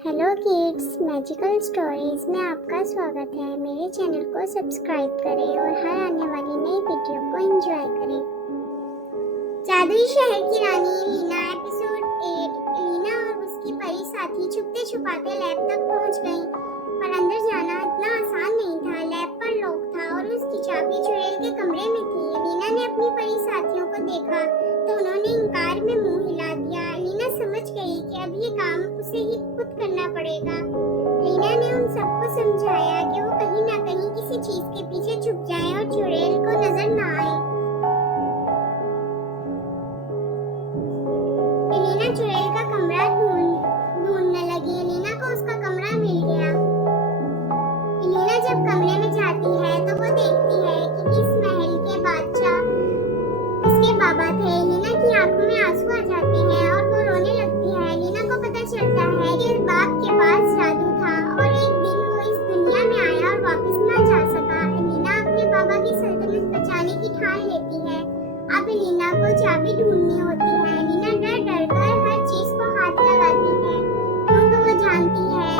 Hello kids, magical stories में आपका स्वागत है। मेरे चैनल को सब्सक्राइब करें और हर आने वाली नई वीडियो को एंजॉय करें। जादुई शहर की रानी लीना एपिसोड 8। लीना और उसकी परी साथी छुपते छुपाते लैब तक पहुंच गईं, पर अंदर जाना इतना आसान नहीं था। लैब पर लॉक था और उसकी चाबी चुड़ैल के कमरे में थी। लीना ने अपनी परी साथियों को देखा तो उन्होंने इनकार में मुंह हिला दिया। लीना समझ गई कि अब ये काम उसे ही खुद करना पड़ेगा। लीना ने उन सबको समझाया कि वो कहीं ना कहीं किसी चीज के पीछे छुप जाएं और चुड़ैल को नजर ना आए। लीना चुड़ैल का कमरा ढूंढने लगी। लीना को उसका कमरा मिल गया। लीना जब कमरे में जाती है तो वो देखती है कि इस महल के बादशाह उसके बाबा थे। लीना की आंखों में आंसू आ जाते हैं और वो रोने लगती है। लीना को पता चलता है कि बाप के पास जादू था और एक दिन वो इस दुनिया में आया और वापस ना जा सका। लीना अपने बाबा की सल्तनत बचाने की ठान लेती है। अब लीना को चाबी ढूंढनी होती है। लीना डर डर कर हर चीज को हाथ लगाती है क्योंकि वो जानती है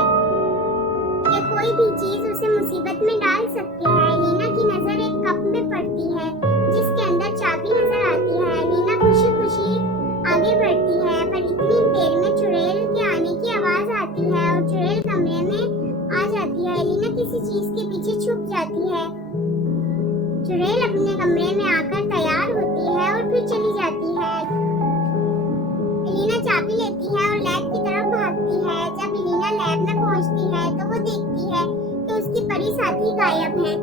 कि कोई भी चीज उसे मुसीबत में डाल सकती है। लीना की नजर एक कप में पड़ती है जिसके अंदर चाबी नजर आती है। लीना खुशी खुशी आगे बढ़ती है, पर इतनी देर में चुड़ैल के आने की आवाज आती है और चुड़ैल कमरे में आ जाती है। लीना किसी चीज के पीछे छुप जाती है। चुड़ैल अपने कमरे में आकर तैयार होती है और फिर चली जाती है। लीना चाबी लेती है और लैब की तरफ भागती है। जब लीना लैब में पहुंचती है तो वो देखती है कि उसकी परी साथी गायब है।